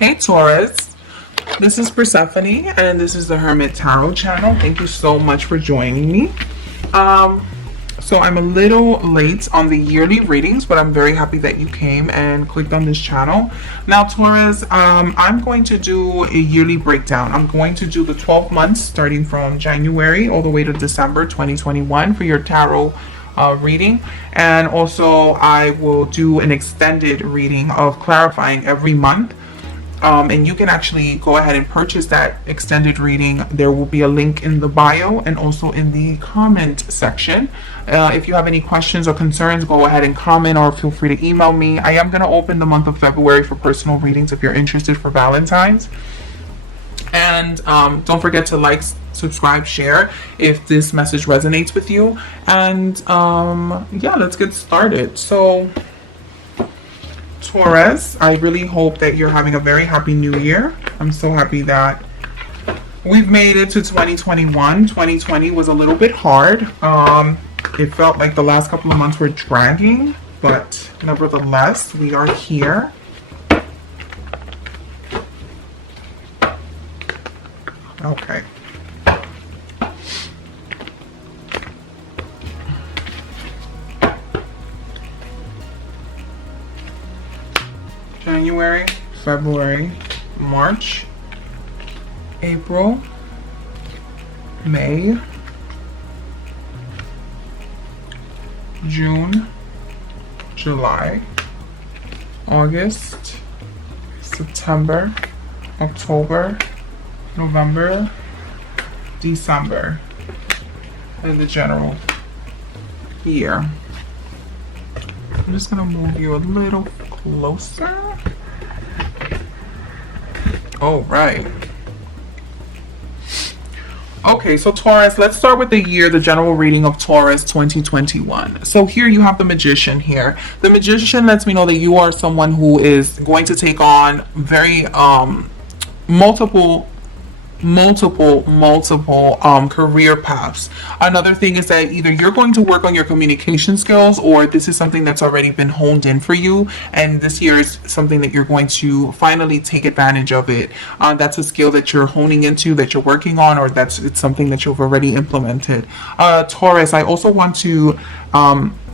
Hey Taurus, this is Persephone and this is the Hermit Tarot channel. Thank you so much for joining me. Um, so I'm a little late on the yearly readings, but I'm very happy that you came and clicked on this channel. Now Taurus, I'm going to do a yearly breakdown. I'm going to do the 12 months starting from January all the way to December 2021 for your tarot reading, and also I will do an extended reading of clarifying every month. And you can actually go ahead and purchase that extended reading. There will be a link in the bio and also in the comment section. If you have any questions or concerns, go ahead and comment or feel free to email me. I am going to open the month of February for personal readings if you're interested for Valentine's. And don't forget to like, subscribe, share if this message resonates with you. And yeah, let's get started. So Taurus, I really hope that you're having a very happy new year. I'm so happy that we've made it to 2021. 2020 was a little bit hard. It felt like the last couple of months were dragging, but nevertheless, we are here. Okay. January, February, March, April, May, June, July, August, September, October, November, December, and the general year. I'm just gonna move you a little closer. All right. Okay, so Taurus, let's start with the year, the general reading of Taurus 2021. So here you have the Magician here. The Magician lets me know that you are someone who is going to take on very multiple career paths. Another thing is that either you're going to work on your communication skills, or this is something that's already been honed in for you, and this year is something that you're going to finally take advantage of it. That's a skill that you're honing into, that you're working on, or it's something that you've already implemented. Taurus, I also want to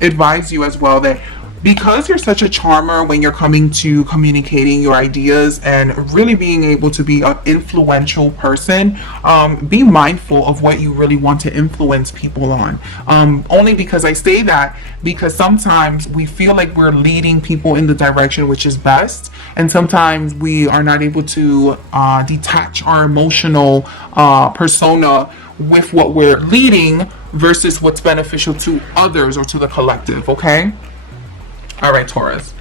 advise you as well that because you're such a charmer when you're coming to communicating your ideas and really being able to be an influential person, be mindful of what you really want to influence people on. Only because I say that because sometimes we feel like we're leading people in the direction which is best, and sometimes we are not able to detach our emotional persona with what we're leading versus what's beneficial to others or to the collective, okay? All right, Taurus.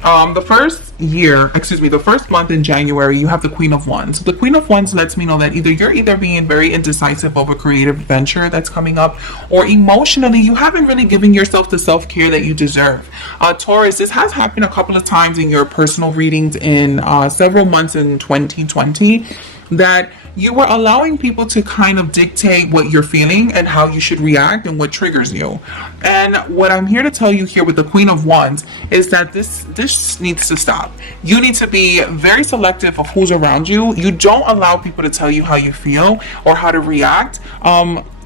The first month in January, you have the Queen of Wands. The Queen of Wands lets me know that you're being very indecisive of a creative venture that's coming up, or emotionally, you haven't really given yourself the self-care that you deserve. Taurus, this has happened a couple of times in your personal readings in several months in 2020, that you were allowing people to kind of dictate what you're feeling and how you should react and what triggers you. And what I'm here to tell you here with the Queen of Wands is that this needs to stop. You need to be very selective of who's around you. You don't allow people to tell you how you feel or how to react.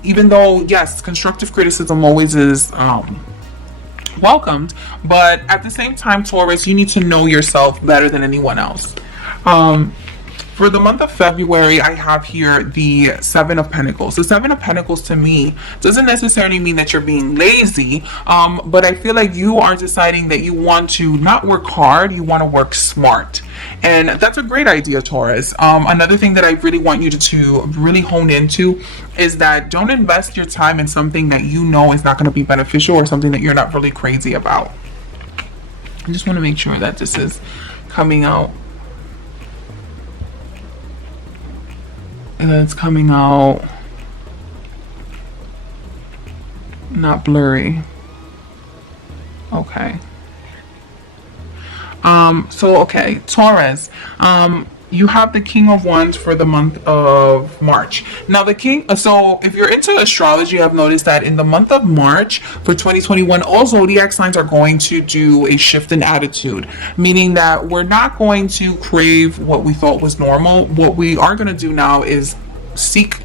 Even though, yes, constructive criticism always is welcomed, but at the same time, Taurus, you need to know yourself better than anyone else. For the month of February, I have here the Seven of Pentacles. The Seven of Pentacles to me doesn't necessarily mean that you're being lazy, but I feel like you are deciding that you want to not work hard, you want to work smart. And that's a great idea, Taurus. Another thing that I really want you to really hone into is that don't invest your time in something that you know is not going to be beneficial or something that you're not really crazy about. I just want to make sure that this is coming out. And it's coming out not blurry. Okay. Okay, Taurus. you have the King of Wands for the month of March. Now the King, so if you're into astrology, I've noticed that in the month of March for 2021, all zodiac signs are going to do a shift in attitude, meaning that we're not going to crave what we thought was normal. What we are going to do now is seek,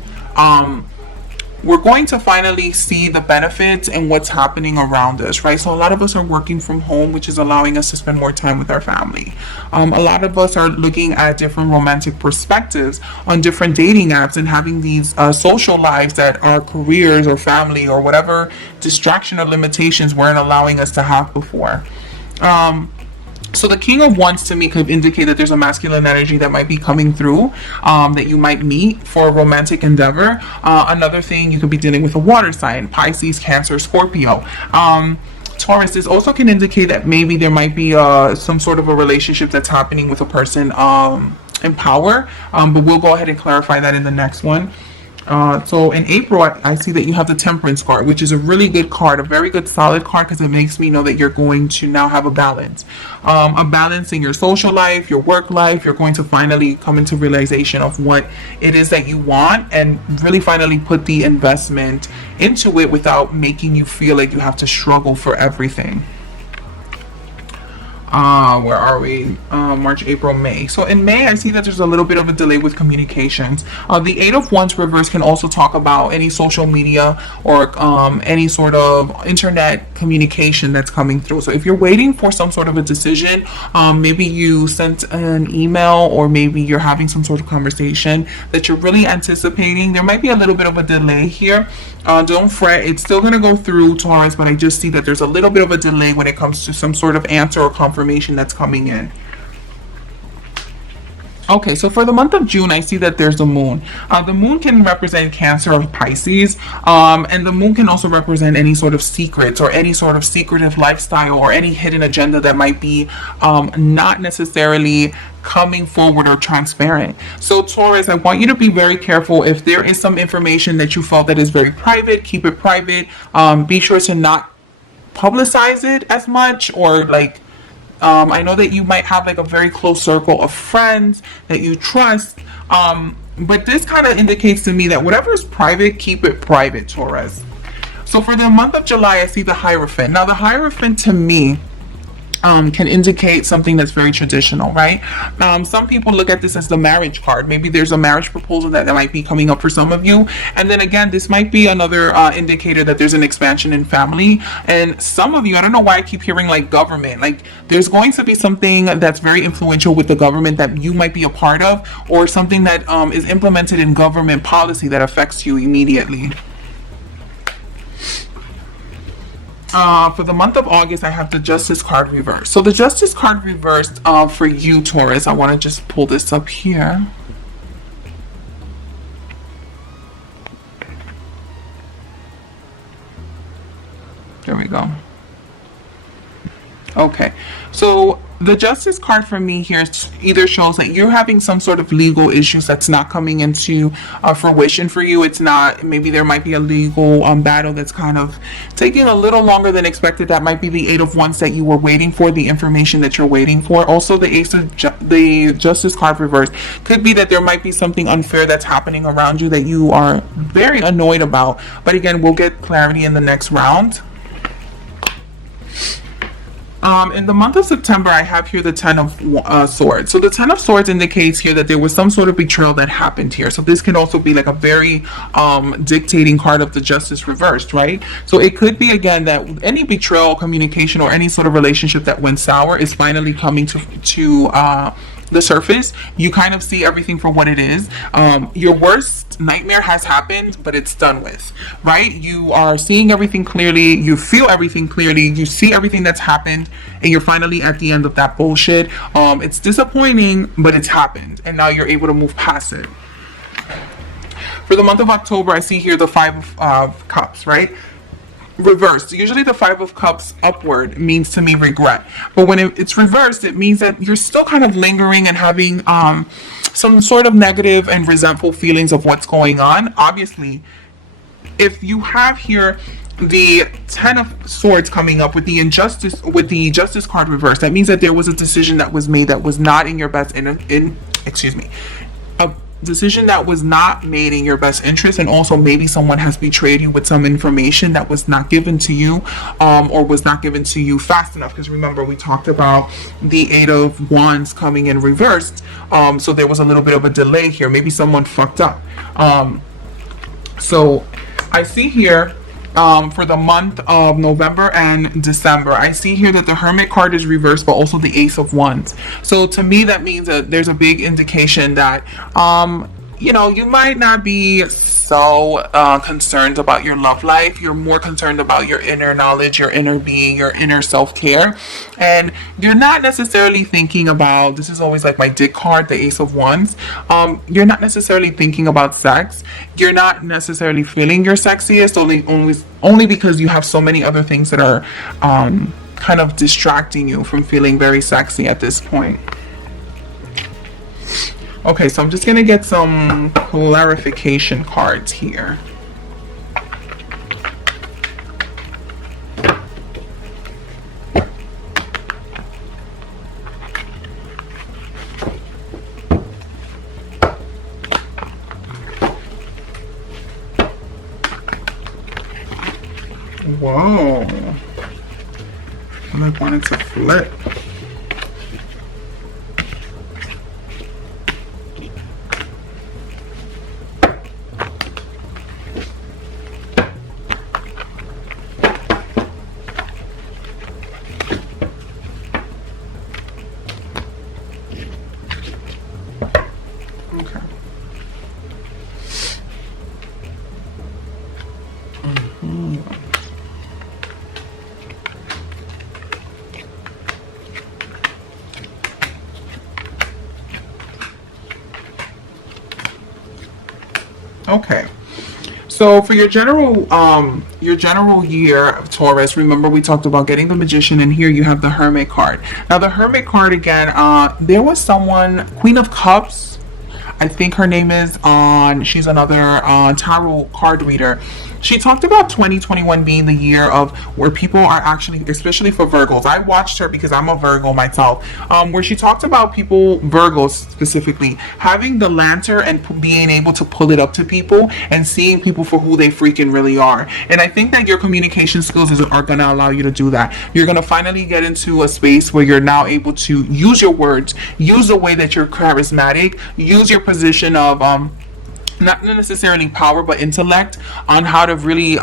we're going to finally see the benefits and what's happening around us, right? So a lot of us are working from home, which is allowing us to spend more time with our family. A lot of us are looking at different romantic perspectives on different dating apps and having these social lives that our careers or family or whatever distraction or limitations weren't allowing us to have before. So the King of Wands to me could indicate that there's a masculine energy that might be coming through, that you might meet for a romantic endeavor. Another thing, you could be dealing with a water sign, Pisces, Cancer, Scorpio. Taurus, this also can indicate that maybe there might be some sort of a relationship that's happening with a person in power, but we'll go ahead and clarify that in the next one. So in April, I see that you have the Temperance card, which is a really good card, a very good solid card, because it makes me know that you're going to now have a balance. A balance in your social life, your work life. You're going to finally come into realization of what it is that you want and really finally put the investment into it without making you feel like you have to struggle for everything. Where are we? March, April, May. So in May, I see that there's a little bit of a delay with communications. The Eight of Wands reverse can also talk about any social media or any sort of internet communication that's coming through. So if you're waiting for some sort of a decision, maybe you sent an email or maybe you're having some sort of conversation that you're really anticipating, there might be a little bit of a delay here. Don't fret, it's still going to go through, Taurus, but I just see that there's a little bit of a delay when it comes to some sort of answer or confirmation that's coming in. Okay, so for the month of June, I see that there's the moon. The moon can represent Cancer or Pisces, and the moon can also represent any sort of secrets or any sort of secretive lifestyle or any hidden agenda that might be not necessarily coming forward or transparent. So Taurus, I want you to be very careful. If there is some information that you felt that is very private, keep it private. Be sure to not publicize it as much, or like, I know that you might have like a very close circle of friends that you trust, but this kind of indicates to me that whatever is private, keep it private, Taurus. So for the month of July, I see the Hierophant. Now the Hierophant to me can indicate something that's very traditional, right? Some people look at this as the marriage card. Maybe there's a marriage proposal that might be coming up for some of you. And then again, this might be another indicator that there's an expansion in family. And some of you, I don't know why I keep hearing like government, like there's going to be something that's very influential with the government that you might be a part of, or something that is implemented in government policy that affects you immediately. For the month of August, I have the Justice card reversed. So the Justice card reversed for you, Taurus. I want to just pull this up here. There we go. Okay, so the Justice card for me here either shows that you're having some sort of legal issues that's not coming into fruition for you. It's not, maybe there might be a legal battle that's kind of taking a little longer than expected. That might be the Eight of Wands that you were waiting for, the information that you're waiting for. Also, the the Justice card reversed could be that there might be something unfair that's happening around you that you are very annoyed about. But again, we'll get clarity in the next round. In the month of September, I have here the Ten of Swords. So the Ten of Swords indicates here that there was some sort of betrayal that happened here. So this can also be like a very dictating card of the Justice reversed, right? So it could be, again, that any betrayal, communication, or any sort of relationship that went sour is finally coming to the surface. You kind of see everything for what it is. Your worst nightmare has happened, but it's done with, right? You are seeing everything clearly, you feel everything clearly, you see everything that's happened, and you're finally at the end of that bullshit. It's disappointing, but it's happened, and now you're able to move past it. For the month of October, I see here the Five of Cups, right? Reversed. Usually the Five of Cups upward means to me regret, but when it's reversed, it means that you're still kind of lingering and having some sort of negative and resentful feelings of what's going on. Obviously, if you have here the Ten of Swords coming up with the Justice card reversed, that means that there was a decision that was made that was not in your best excuse me, a decision that was not made in your best interest, and also maybe someone has betrayed you with some information that was not given to you, or was not given to you fast enough, because remember we talked about the Eight of Wands coming in reversed, so there was a little bit of a delay here. Maybe someone fucked up. So I see here, for the month of November and December, I see here that the Hermit card is reversed, but also the Ace of Wands. So to me, that means that there's a big indication that, you know, you might not be so concerned about your love life. You're more concerned about your inner knowledge, your inner being, your inner self-care. And you're not necessarily thinking about, this is always like my dick card, the Ace of Wands. You're not necessarily thinking about sex. You're not necessarily feeling your sexiest, only because you have so many other things that are kind of distracting you from feeling very sexy at this point. Okay, so I'm just gonna get some clarification cards here. Whoa. I wanted to flip. Okay, so for your general year of Taurus, remember we talked about getting the Magician, and here you have the Hermit card. Now the Hermit card again, there was someone, Queen of Cups, I think her name is, she's another tarot card reader. She talked about 2021 being the year of where people are actually, especially for Virgos. I watched her because I'm a Virgo myself, where she talked about people, Virgos specifically, having the lantern and being able to pull it up to people and seeing people for who they freaking really are. And I think that your communication skills are going to allow you to do that. You're going to finally get into a space where you're now able to use your words, use the way that you're charismatic, use your position of not necessarily power but intellect on how to really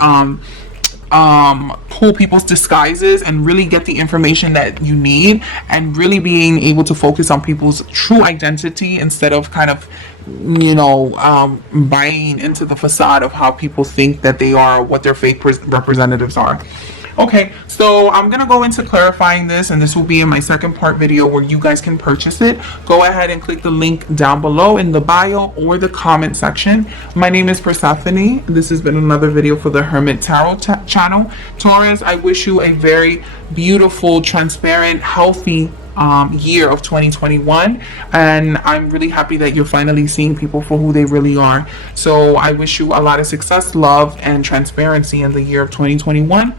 pull people's disguises and really get the information that you need, and really being able to focus on people's true identity instead of kind of, you know, buying into the facade of how people think that they are, what their fake representatives are. Okay, so I'm gonna go into clarifying this, and this will be in my second part video where you guys can purchase it. Go ahead and click the link down below in the bio or the comment section. My name is Persephone. This has been another video for the Hermit Tarot channel. Taurus, I wish you a very beautiful, transparent, healthy year of 2021, and I'm really happy that you're finally seeing people for who they really are. So I wish you a lot of success, love, and transparency in the year of 2021.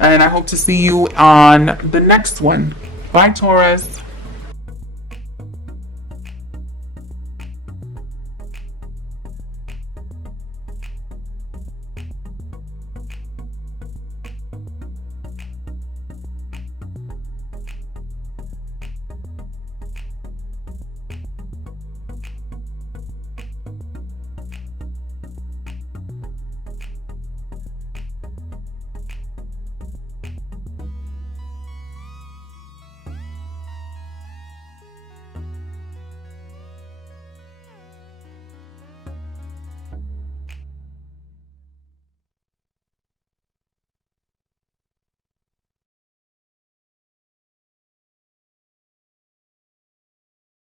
And I hope to see you on the next one. Bye, Taurus.